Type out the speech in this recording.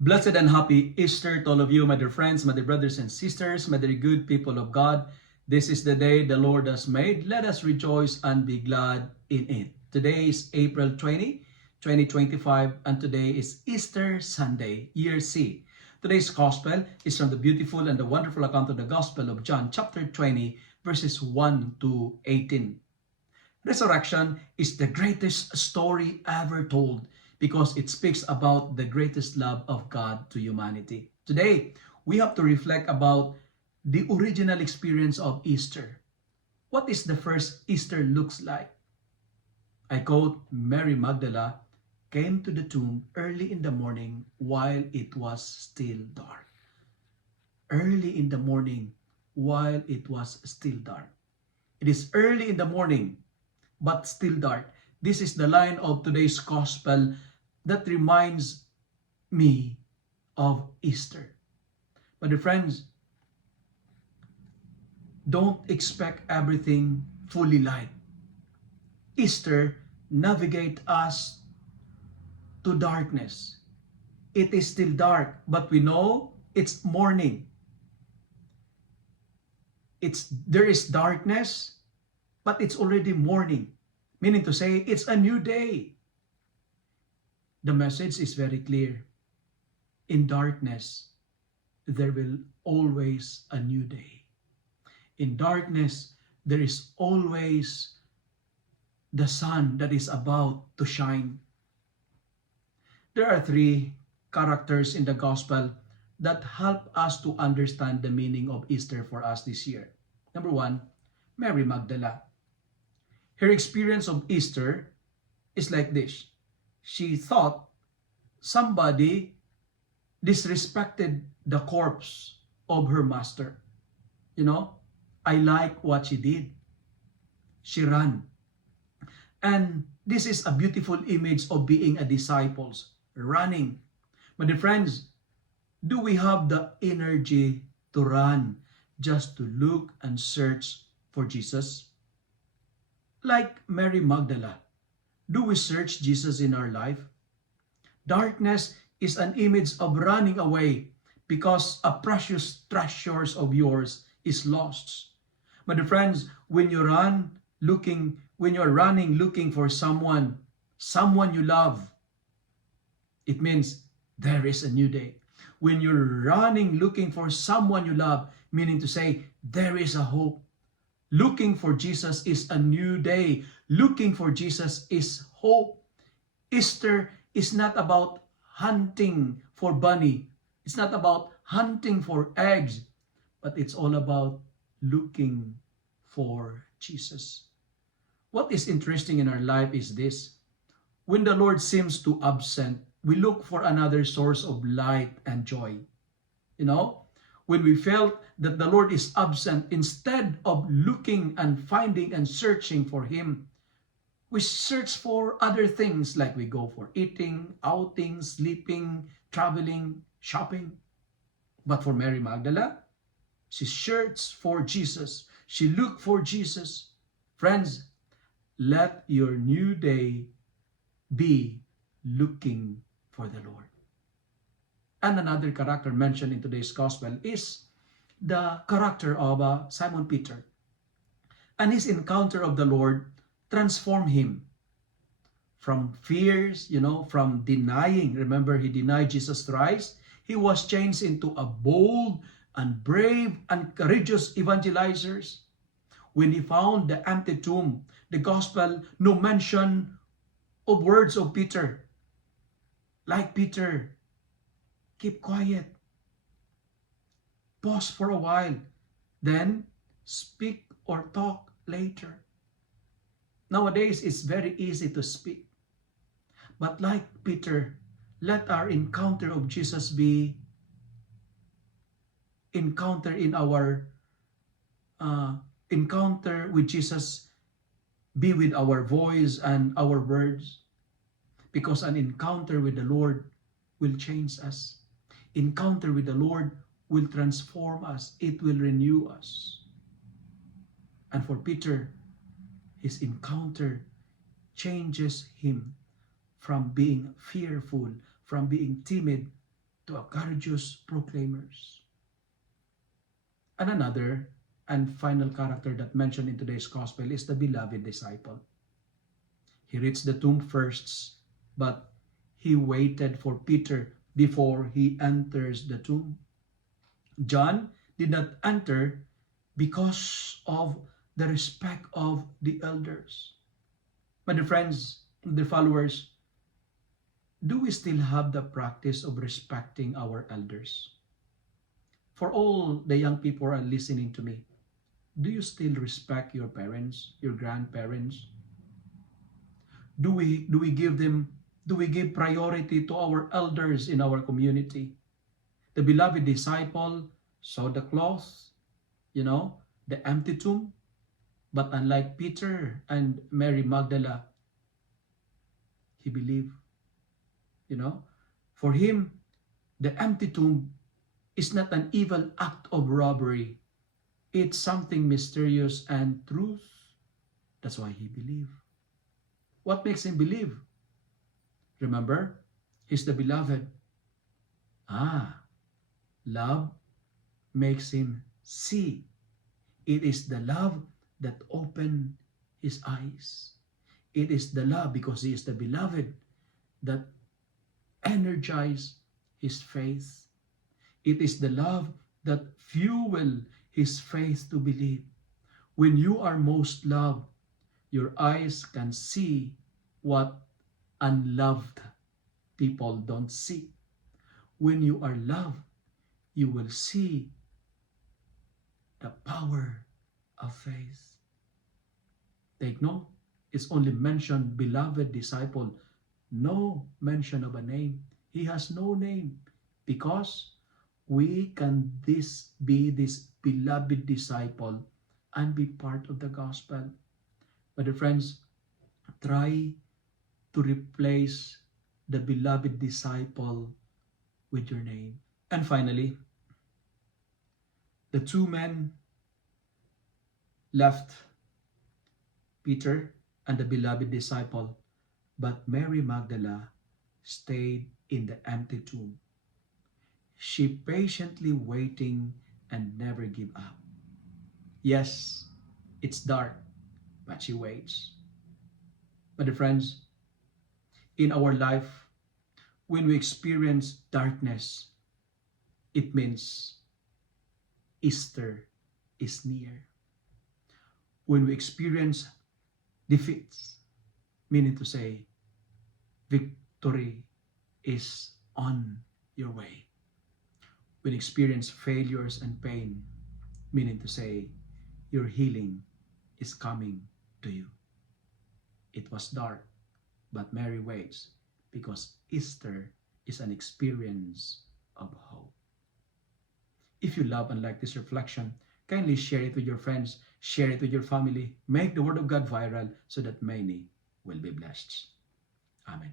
Blessed and happy Easter to all of you, my dear friends, my dear brothers and sisters, my dear good people of God. This is the day the Lord has made. Let us rejoice and be glad in it. Today is April 20, 2025, and today is Easter Sunday, year C. Today's gospel is from the beautiful and the wonderful account of the Gospel of John, chapter 20, verses 1 to 18. Resurrection is the greatest story ever told because it speaks about the greatest love of God to humanity. Today, we have to reflect about the original experience of Easter. What is the first Easter looks like? I quote, Mary Magdalene came to the tomb early in the morning while it was still dark. Early in the morning while it was still dark. It is early in the morning but still dark. This is the line of today's gospel that reminds me of Easter. But friends, don't expect everything fully light. Easter navigate us to darkness. It is still dark, but we know it's morning. There is darkness, but it's already morning, meaning to say it's a new day. The message is very clear. In darkness, there will always a new day. In darkness, there is always the sun that is about to shine. There are three characters in the gospel that help us to understand the meaning of Easter for us this year. Number one, Mary Magdalene. Her experience of Easter is like this. She thought somebody disrespected the corpse of her master. I like what she did. She ran. And this is a beautiful image of being a disciple, running. My dear friends, do we have the energy to run just to look and search for Jesus? Like Mary Magdalene, do we search Jesus in our life? Darkness is an image of running away because a precious treasure of yours is lost. My dear friends, when you're running looking for someone you love, it means there is a new day. When you're running looking for someone you love, meaning to say there is a hope. Looking for Jesus is a new day. Looking for Jesus is hope. Easter is not about hunting for bunny. It's not about hunting for eggs, but it's all about looking for Jesus. What is interesting in our life is this. When the Lord seems to absent, we look for another source of light and joy. When we felt that the Lord is absent, instead of looking and finding and searching for Him, we search for other things, like we go for eating, outing, sleeping, traveling, shopping. But for Mary Magdalene, she searched for Jesus. She looked for Jesus. Friends, let your new day be looking for the Lord. And another character mentioned in today's gospel is the character of Simon Peter. And his encounter of the Lord transformed him from fears, from denying. Remember, he denied Jesus thrice. He was changed into a bold and brave and courageous evangelizers. When he found the empty tomb, the gospel, no mention of words of Peter. Like Peter, keep quiet. Pause for a while. Then speak or talk later. Nowadays, it's very easy to speak. But like Peter, let our encounter of Jesus be encounter in our encounter with Jesus be with our voice and our words. Because an encounter with the Lord will change us. Encounter with the Lord will transform us. It will renew us. And for Peter, his encounter changes him from being fearful, from being timid, to a courageous proclaimers. And another and final character that mentioned in today's gospel is the beloved disciple. He reached the tomb first, but he waited for Peter before he enters the tomb. John did not enter because of the respect of the elders. My dear friends, dear followers, do we still have the practice of respecting our elders? For all the young people who are listening to me, do you still respect your parents, your grandparents? Do we give priority to our elders in our community? The beloved disciple saw the cloth, the empty tomb, but unlike Peter and Mary Magdalene, he believed. For him, the empty tomb is not an evil act of robbery. It's something mysterious and truth. That's why he believed. What makes him believe? Remember, he's the beloved. Love makes him see. It is the love that opened his eyes. It is the love, because he is the beloved, that energized his faith. It is the love that fueled his faith to believe. When you are most loved, your eyes can see what unloved people don't see. When you are loved, you will see the power of faith. Take note, it's only mentioned beloved disciple, no mention of a name. He has no name, because we can be this beloved disciple and be part of the gospel. But dear friends, try to replace the beloved disciple with your name. And finally, the two men left, Peter and the beloved disciple, but Mary Magdalene stayed in the empty tomb. She patiently waiting and never give up. Yes, it's dark, but she waits. But dear friends, in our life, when we experience darkness, it means Easter is near. When we experience defeats, meaning to say, victory is on your way. When you experience failures and pain, meaning to say, your healing is coming to you. It was dark, but Mary waits, because Easter is an experience of hope. If you love and like this reflection, kindly share it with your friends, share it with your family, make the Word of God viral so that many will be blessed. Amen.